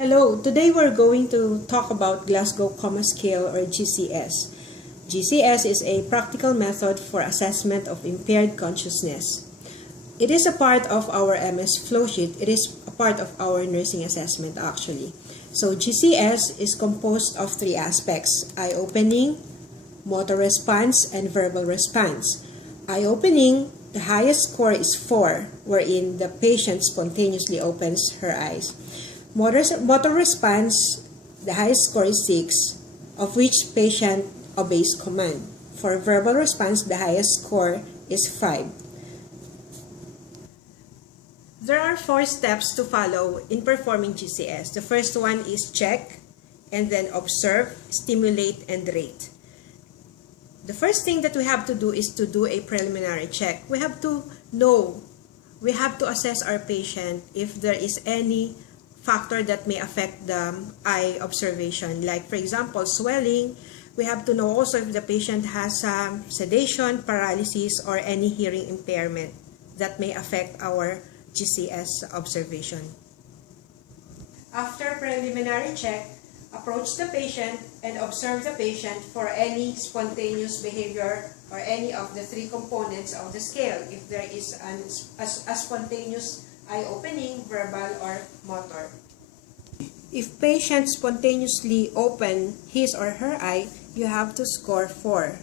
Hello, today we're going to talk about Glasgow Coma Scale or GCS. GCS is a practical method for assessment of impaired consciousness. It is a part of our MS flowsheet. It is a part of our nursing assessment actually. So GCS is composed of three aspects: eye opening, motor response, and verbal response. Eye opening, the highest score is 4, wherein the patient spontaneously opens her eyes. Motor response, the highest score is 6, of which patient obeys command. For verbal response, the highest score is 5. There are 4 steps to follow in performing GCS. The first one is check, and then observe, stimulate, and rate. The first thing that we have to do is to do a preliminary check. We have to assess our patient if there is any factor that may affect the eye observation. Like for example, swelling. We have to know also if the patient has sedation, paralysis, or any hearing impairment that may affect our GCS observation. After preliminary check, approach the patient and observe the patient for any spontaneous behavior or any of the 3 components of the scale. If there is a spontaneous eye opening, verbal, or motor. If patient spontaneously open his or her eye, you have to score 4.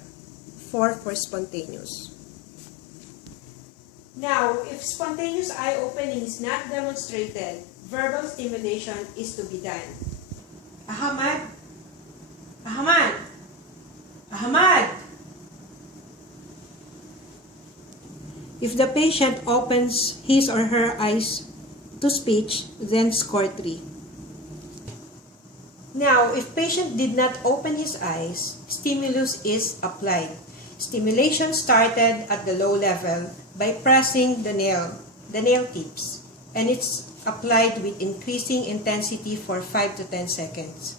4 for spontaneous. Now, if spontaneous eye opening is not demonstrated, verbal stimulation is to be done. Ahmad! Ahmad! Ahmad! If the patient opens his or her eyes to speech, then score 3. Now, if patient did not open his eyes, stimulus is applied. Stimulation started at the low level by pressing the nail tips, and it's applied with increasing intensity for 5 to 10 seconds.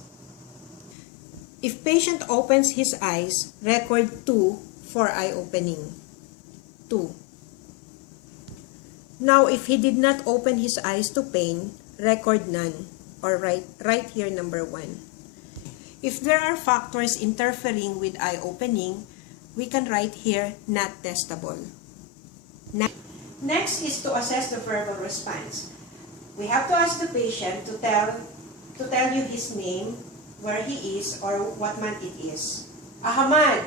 If patient opens his eyes, record 2 for eye opening. 2. Now, if he did not open his eyes to pain, record none, or write here number 1. If there are factors interfering with eye opening, we can write here not testable. Next is to assess the verbal response. We have to ask the patient to tell you his name, where he is, or what month it is. Ahmad!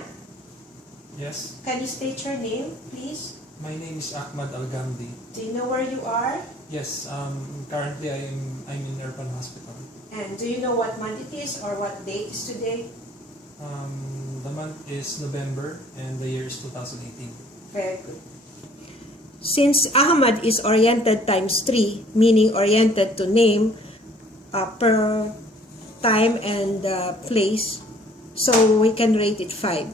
Yes? Can you state your name, please? My name is Ahmad Al-Gamdi. Do you know where you are? Yes, currently I'm in Urban Hospital. And do you know what month it is or what date is today? The month is November and the year is 2018. Very good. Since Ahmad is oriented times 3, meaning oriented to name per time and place, so we can rate it 5.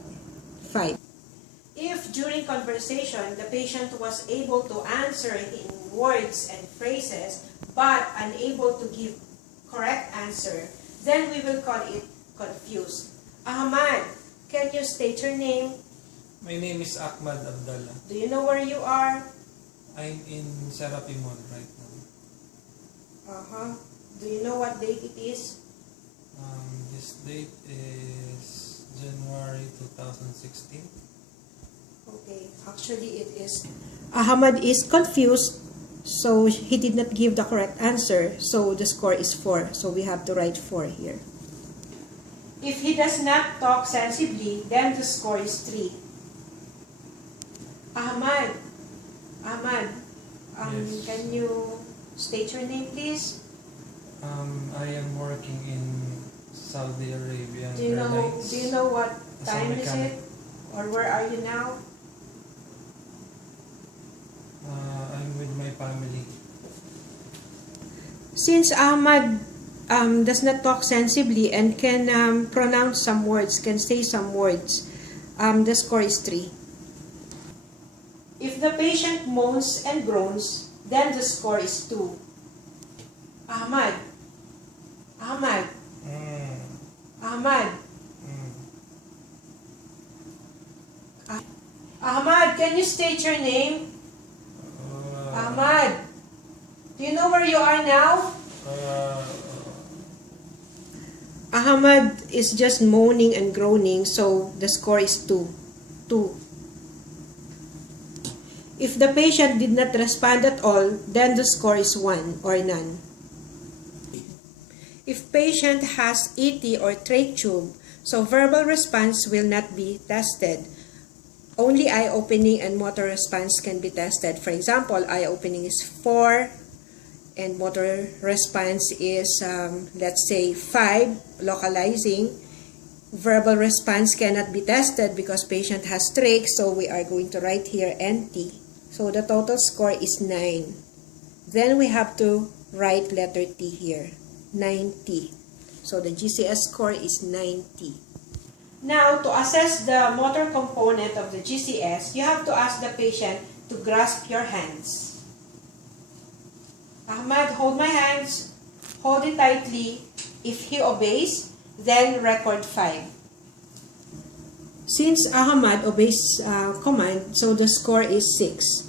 If during conversation the patient was able to answer in words and phrases but unable to give correct answer, then we will call it confused. Ahmad, can you state your name? My name is Ahmad Abdallah. Do you know where you are? I'm in Serapi Mall right now. Do you know what date it is? This date is January 2016. Okay, actually it is. Ahmad is confused, so he did not give the correct answer, so the score is 4. So we have to write 4 here. If he does not talk sensibly, then the score is 3. Ahmad, Yes. Can you state your name, please? I am working in Saudi Arabian Do you Airlines. know what as a time is mechanic. it? Or where are you now? I'm with my family. Since Ahmad does not talk sensibly and can pronounce some words, can say some words, the score is 3. If the patient moans and groans, then the score is 2. Ahmad. Ahmad, can you state your name? Ahmad, do you know where you are now? Ahmad is just moaning and groaning, so the score is 2. If the patient did not respond at all, then the score is 1 or none. If patient has ET or trach tube, so verbal response will not be tested. Only eye opening and motor response can be tested. For example, eye opening is 4 and motor response is, let's say, 5, localizing. Verbal response cannot be tested because patient has trach, so we are going to write here NT. So the total score is 9. Then we have to write letter T here, 90. So the GCS score is 90. Now, to assess the motor component of the GCS, you have to ask the patient to grasp your hands. Ahmad, hold my hands. Hold it tightly. If he obeys, then record 5. Since Ahmad obeys command, so the score is 6.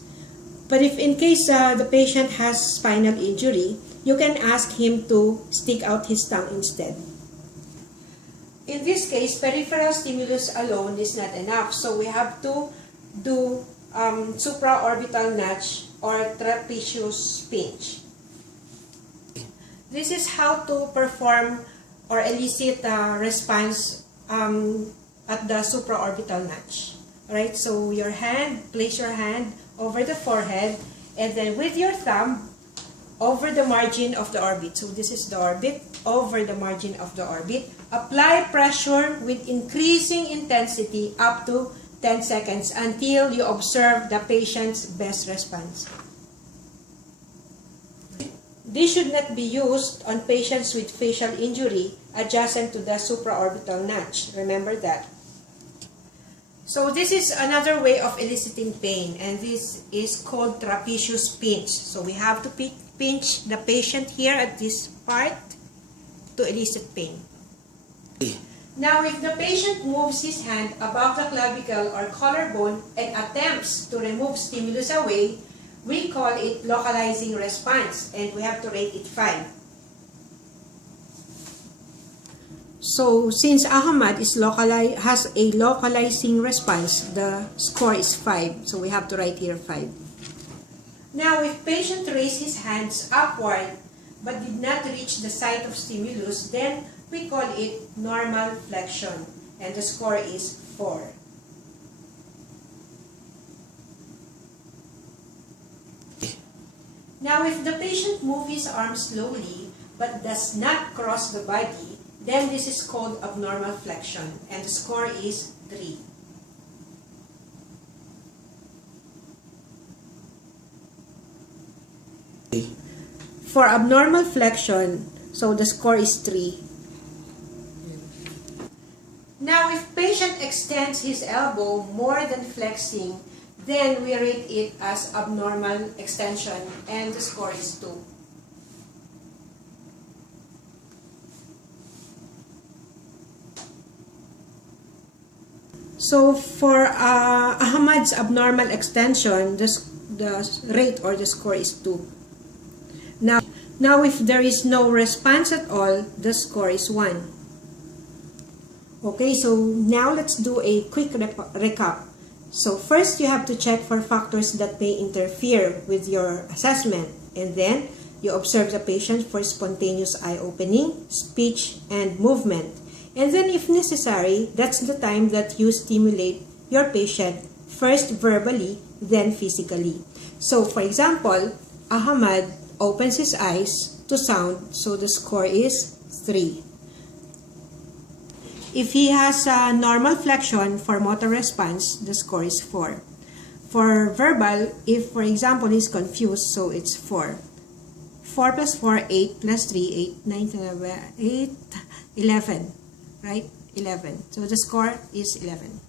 But if in case the patient has spinal injury, you can ask him to stick out his tongue instead. In this case, peripheral stimulus alone is not enough. So we have to do supraorbital nudge or trapezius pinch. This is how to perform or elicit response at the supraorbital nudge. Right? So your hand, place your hand over the forehead, and then with your thumb over the margin of the orbit. So this is the orbit, over the margin of the orbit. Apply pressure with increasing intensity up to 10 seconds until you observe the patient's best response. This should not be used on patients with facial injury adjacent to the supraorbital notch. Remember that. So this is another way of eliciting pain, and this is called trapezius pinch. So we have to pinch the patient here at this part to elicit pain. Now, if the patient moves his hand above the clavicle or collarbone and attempts to remove stimulus away, we call it localizing response, and we have to rate it 5. So, since Ahmad has a localizing response, the score is 5. So, we have to write here 5. Now, if patient raised his hands upward but did not reach the site of stimulus, then we call it normal flexion, and the score is 4. Now, if the patient moves his arms slowly but does not cross the body, then this is called abnormal flexion, and the score is 3. For abnormal flexion, so the score is 3. Now, if patient extends his elbow more than flexing, then we rate it as abnormal extension, and the score is 2. So for Ahmad's abnormal extension, the rate or the score is 2. Now if there is no response at all, the score is 1. Okay, so now let's do a quick recap. So first, you have to check for factors that may interfere with your assessment, and then you observe the patient for spontaneous eye opening, speech, and movement. And then if necessary, that's the time that you stimulate your patient, first verbally, then physically. So for example, Ahmad opens his eyes to sound, so the score is 3. If he has a normal flexion for motor response, the score is 4. For verbal, if for example he's confused, so it's 4. 4 plus 4, 8 plus 3, 8, 9, 10, 8, 11. Right? 11. So the score is 11.